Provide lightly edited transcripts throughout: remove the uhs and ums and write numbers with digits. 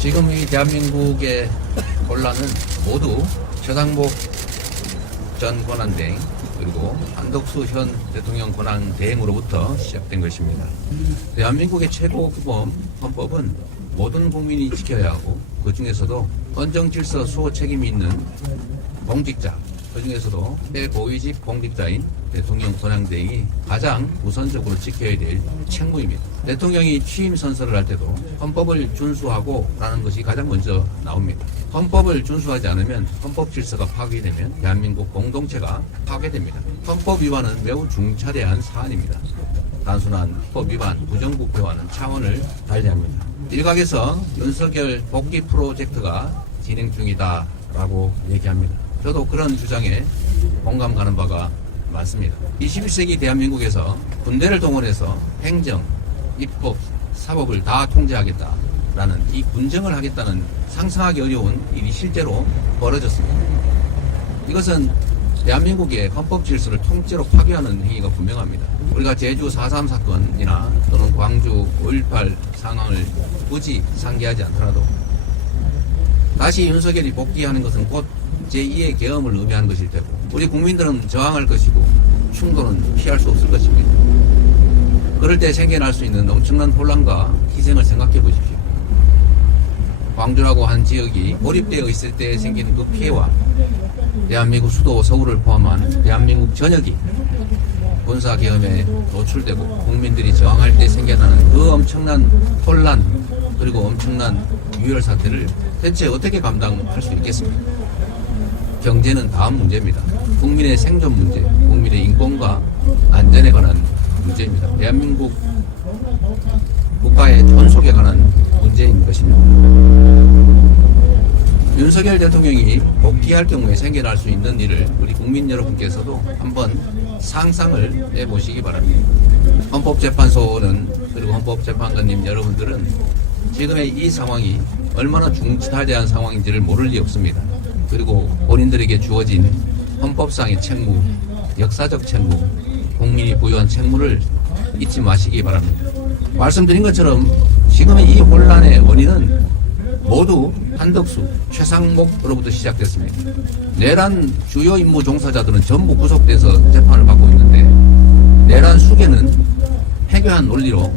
지금 이 대한민국의 혼란은 모두 최상목 전 권한대행 그리고 한덕수 현 대통령 권한대행으로부터 시작된 것입니다. 대한민국의 최고규범 헌법은 모든 국민이 지켜야 하고 그 중에서도 헌정질서 수호 책임이 있는 공직자, 그 중에서도 최고위직 공직자인 대통령 권한대행이 가장 우선적으로 지켜야 될 책무입니다. 대통령이 취임 선서를 할 때도 헌법을 준수하고 라는 것이 가장 먼저 나옵니다. 헌법을 준수하지 않으면 헌법 질서가 파괴되면 대한민국 공동체가 파괴됩니다. 헌법 위반은 매우 중차대한 사안입니다. 단순한 헌법 위반, 부정부패와는 차원을 달리합니다. 일각에서 윤석열 복귀 프로젝트가 진행 중이다라고 얘기합니다. 저도 그런 주장에 공감 가는 바가 많습니다. 21세기 대한민국에서 군대를 동원해서 행정, 입법, 사법을 다 통제하겠다라는 이 군정을 하겠다는 상상하기 어려운 일이 실제로 벌어졌습니다. 이것은 대한민국의 헌법 질서를 통째로 파괴하는 행위가 분명합니다. 우리가 제주 4.3 사건이나 또는 광주 5.18 상황을 굳이 상기하지 않더라도 다시 윤석열이 복귀하는 것은 곧 제2의 계엄을 의미하는 것일 테고 우리 국민들은 저항할 것이고 충돌은 피할 수 없을 것입니다. 그럴 때 생겨날 수 있는 엄청난 혼란과 희생을 생각해 보십시오. 광주라고 한 지역이 고립되어 있을 때 생기는 그 피해와 대한민국 수도 서울을 포함한 대한민국 전역이 군사계엄에 노출되고 국민들이 저항할 때 생겨나는 그 엄청난 혼란 그리고 엄청난 유혈 사태를 대체 어떻게 감당할 수 있겠습니까? 경제는 다음 문제입니다. 국민의 생존 문제, 국민의 인권과 안전에 관한 문제입니다. 대한민국 국가의 존속에 관한 문제인 것입니다. 윤석열 대통령이 복귀할 경우에 생겨날 수 있는 일을 우리 국민 여러분께서도 한번 상상을 해보시기 바랍니다. 헌법재판소는 그리고 헌법재판관님 여러분들은 지금의 이 상황이 얼마나 중차대한 상황인지를 모를 리 없습니다. 그리고 본인들에게 주어진 헌법상의 책무, 역사적 책무, 국민이 부여한 책무를 잊지 마시기 바랍니다. 말씀드린 것처럼 지금의 이 혼란의 원인은 모두 한덕수, 최상목으로부터 시작됐습니다. 내란 주요 임무 종사자들은 전부 구속돼서 재판을 받고 있는데 내란 수괴는 해교한 논리로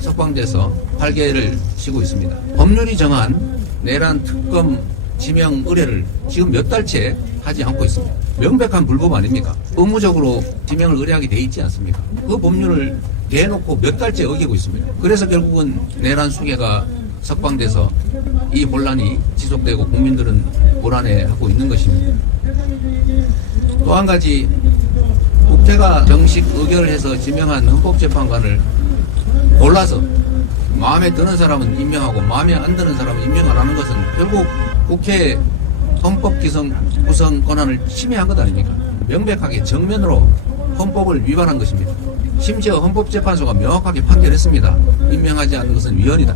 석방돼서 활개를 치고 있습니다. 법률이 정한 내란 특검 지명 의뢰를 지금 몇 달째 하지 않고 있습니다. 명백한 불법 아닙니까? 의무적으로 지명을 의뢰하게 돼 있지 않습니까? 그 법률을 대놓고 몇 달째 어기고 있습니다. 그래서 결국은 내란 수괴가 석방돼서 이 혼란이 지속되고 국민들은 불안해하고 있는 것입니다. 또 한 가지 국회가 정식 의결해서 지명한 헌법재판관을 골라서 마음에 드는 사람은 임명하고 마음에 안 드는 사람은 임명 안 하는 것은 결국 국회 헌법 구성 권한을 침해한 것 아닙니까? 명백하게 정면으로 헌법을 위반한 것입니다. 심지어 헌법재판소가 명확하게 판결했습니다. 임명하지 않는 것은 위헌이다.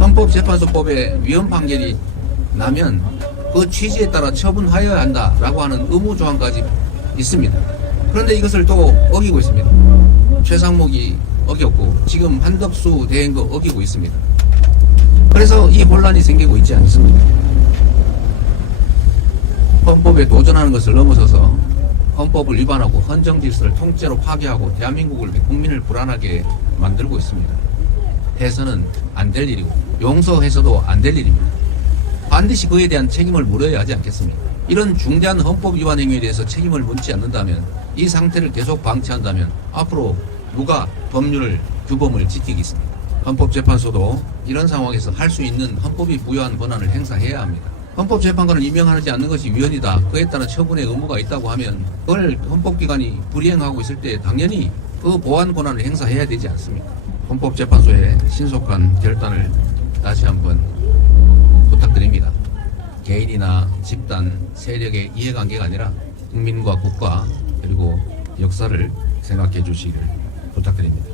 헌법재판소법에 위헌 판결이 나면 그 취지에 따라 처분하여야 한다라고 하는 의무조항까지 있습니다. 그런데 이것을 또 어기고 있습니다. 최상목이 어겼고 지금 한덕수 대행도 어기고 있습니다. 그래서 이 혼란이 생기고 있지 않습니까? 헌법에 도전하는 것을 넘어서서 헌법을 위반하고 헌정 질서를 통째로 파괴하고 대한민국을 국민을 불안하게 만들고 있습니다. 해서는 안 될 일이고 용서해서도 안 될 일입니다. 반드시 그에 대한 책임을 물어야 하지 않겠습니까? 이런 중대한 헌법 위반 행위에 대해서 책임을 묻지 않는다면 이 상태를 계속 방치한다면 앞으로 누가 법률을 규범을 지키겠습니까? 헌법재판소도 이런 상황에서 할 수 있는 헌법이 부여한 권한을 행사해야 합니다. 헌법재판관을 임명하지 않는 것이 위헌이다. 그에 따른 처분의 의무가 있다고 하면 그걸 헌법기관이 불이행하고 있을 때 당연히 그 보완 권한을 행사해야 되지 않습니까? 헌법재판소의 신속한 결단을 다시 한번 부탁드립니다. 개인이나 집단, 세력의 이해관계가 아니라 국민과 국가 그리고 역사를 생각해 주시기를 부탁드립니다.